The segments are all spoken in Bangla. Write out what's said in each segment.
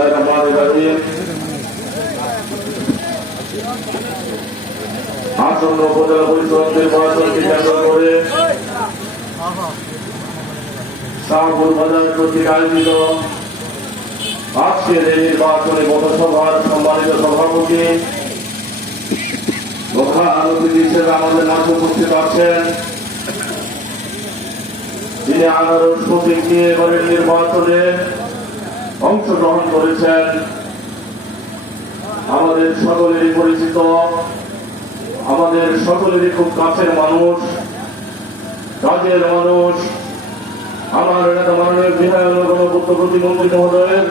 বিসমিল্লাহ রহমান রহিম আসন্ন উপজেলা পরিষদ নির্বাচনকে কেন্দ্র করে শাহপুর বাজার কর্তৃক আয়োজিত আজকের এই নির্বাচনী পথসভার সম্মানিত সভাপতি আমাদের মাঝে উপস্থিত আছেন তিনি আনারস প্রতীক নিয়ে এবারের নির্বাচনে অংশগ্রহণ করেছেন আমাদের সকলেরই পরিচিত, আমাদের সকলেরই খুব কাছের মানুষ, কাজের মানুষ, আমার এলাকা মাননীয় বিধায়ক গণপূর্ত প্রতিমন্ত্রী মহোদয়ের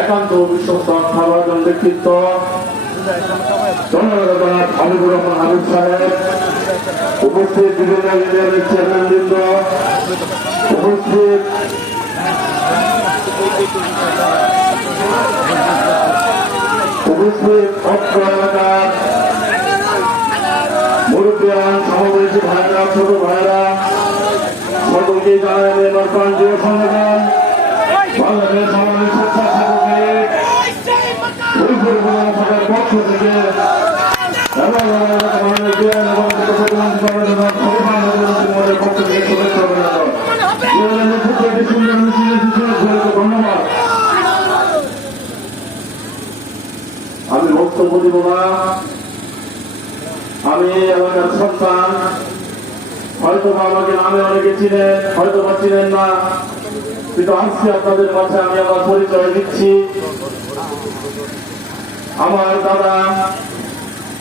একান্ত বিশ্বস্ত আস্থাভাজন ব্যক্তিত্ব জনগণনাথ হাবিবুর রহমান হাবিব সাহেব, উপস্থিত বিভিন্ন চেয়ারম্যানবৃন্দ, উপস্থিত উপস্থিত অত্র এলাকার মুরব্বিয়ান সমাবেশী ভাইরা ছোট ভাইরা সকলকে শাখার পক্ষ থেকে বিআইনের নেতৃত্বে একটি সুন্দর মিছিল এসেছিল সবাইকে ধন্যবাদ আমি বক্তব্য দিব না। আমি এলাকার সন্তান। হয়তো আমাকে নামে অনেকে চিনেন হয়তো বা চিনেন না। কিন্তু আসছি আপনাদের মাঝে, আমি আমার পরিচয় দিচ্ছি। আমার দাদা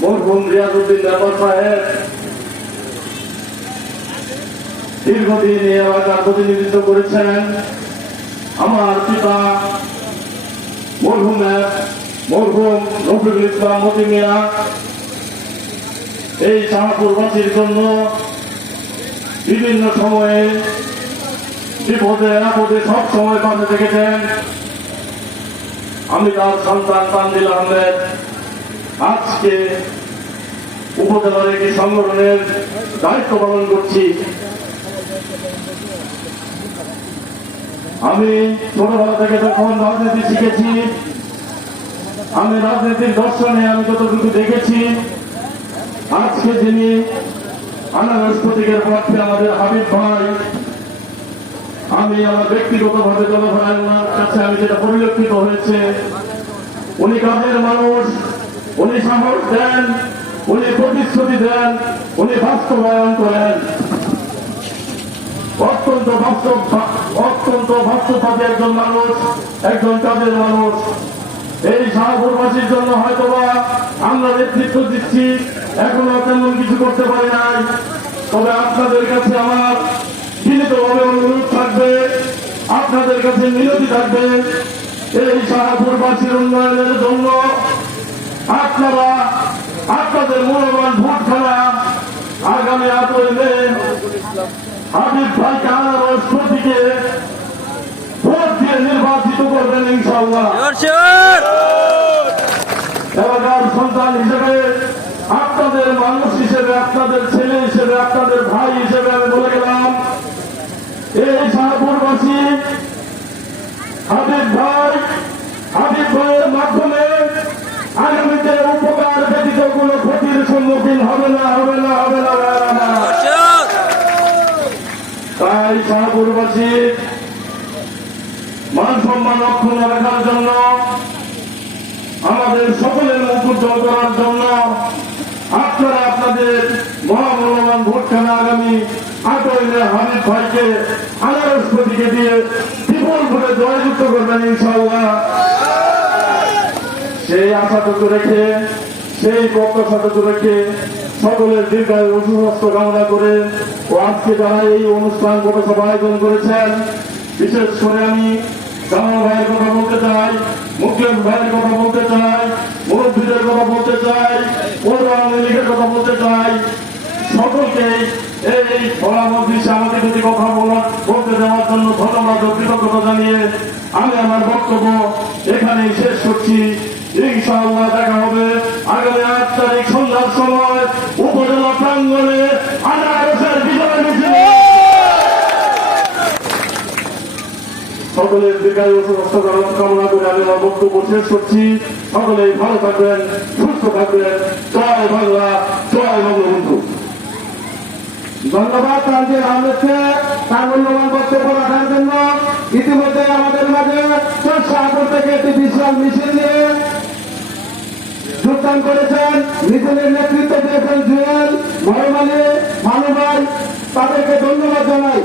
মরহুম রিয়াজুদ্দিন ব্যাপার সাহেব। দীর্ঘদিন এই এলাকার প্রতিনিধিত্ব করেছেন। আমার পিতা মরহুম মরহুম ইসলাম এই শাহপুরবাসীর জন্য বিভিন্ন সময়ে বিপদে, আপদে সব সময় পাশে থেকেছেন। আমি তার সন্তান তানজিল আহমেদ। আজকে উপজেলার একটি সংগঠনের দায়িত্ব পালন করছি। আমি ছোটবেলা থেকে যখন রাজনীতি শিখেছি আমি রাজনীতির দর্শনে আমি যতটুকু দেখেছি, আজকে যিনি আনারস প্রতীকের পক্ষে আমাদের হাবিব ভাই, আমি আমার ব্যক্তিগত ভাবে জনভাই কাছে আমি যেটা পরিলক্ষিত হয়েছে, উনি কাজের মানুষ, উনি সাহস দেন, উনি প্রতিশ্রুতি দেন, উনি বাস্তবায়ন করেন। অত্যন্ত বাস্তব অত্যন্ত বাস্তববাদী একজন মানুষ, একজন কাজের মানুষ। এই শাহপুরবাসীর জন্য হয়তোবা আমরা নেতৃত্ব দিচ্ছি, এখনও তেমন কিছু করতে পারি নাই। তবে আপনাদের কাছে আমার বিনীতভাবে অনুরোধ থাকবে, আপনাদের কাছে মিনতি থাকবে, এই শাহপুরবাসীর উন্নয়নের জন্য আপনারা আপনাদের মূল্যবান ভোট খেলা আগামী আটই হাবিব ভাইকে আনারস প্রতীকে ভোট দিয়ে নির্বাচিত করবেন ইনশাল্লাহ এলাকার সন্তান হিসেবে আপনাদের মানুষ হিসেবে আপনাদের ছেলে হিসেবে আপনাদের ভাই হিসেবে আমি বলে গেলাম, এই শাহপুরবাসী, হাবিব ভাই, হাবিব ভাইয়ের মাধ্যমে আগামীতে উপকার ব্যতীত কোনো ক্ষতির সম্মুখীন হবে না হবে না হবে না তাই শাহপুরবাসী, মান সম্মান অক্ষুণ্ণ রাখার জন্য আমাদের সকলের মুখ উজ্জ্বল করার জন্য আপনারা আপনাদের মহামূল্যবান ভোট খেলা আগামী আটই মে হাবিব ভাইকে আনারস প্রতীকে দিয়ে বিপুল ভোটে জয়যুক্ত করবেন ইনশাল্লাহ সেই আশাটুকু রেখে, সেই প্রত্যাশাটুকু রেখে সকলের দীর্ঘায়ু সুস্বাস্থ্য কামনা করে ও আজকে যারা এই অনুষ্ঠান পথসভা আয়োজন করেছেন, বিশেষ করে আমি জামাল ভাইয়ের কথা বলতে চাই, মুকেশ ভাইয়ের কথা বলতে চাই মুরব্বীদের কথা বলতে চাই পৌর আওয়ামী লীগের কথা বলতে চাই সকলকে এই পরামর্শ আমাকে যদি কথা বলার বলতে দেওয়ার জন্য ধন্যবাদ ও কৃতজ্ঞতা জানিয়ে আমি আমার বক্তব্য এখানেই শেষ করছি। ইনশাআল্লাহ দেখা হবে আগামী আট তারিখ সন্ধ্যার সময় উপজেলা প্রাঙ্গণে আনারসের বিজয় মিছিল। সকলের দীর্ঘায়ু সুস্থ কামনা করে আমি আমার বক্তব্য শেষ করছি। সকলেই ভালো থাকবেন, সুস্থ থাকবেন। জয় বাংলা, জয় বঙ্গবন্ধু। ধন্যবাদ তানজির আহমেদকে ইতিমধ্যে আমাদের মাঝে চর্চাপুর থেকে একটি বিশাল মিছিল করেছেন, মিছিলের নেতৃত্ব দিয়েছেন জুয়েল, মরমালি মানুভাই ধন্যবাদ জানাই।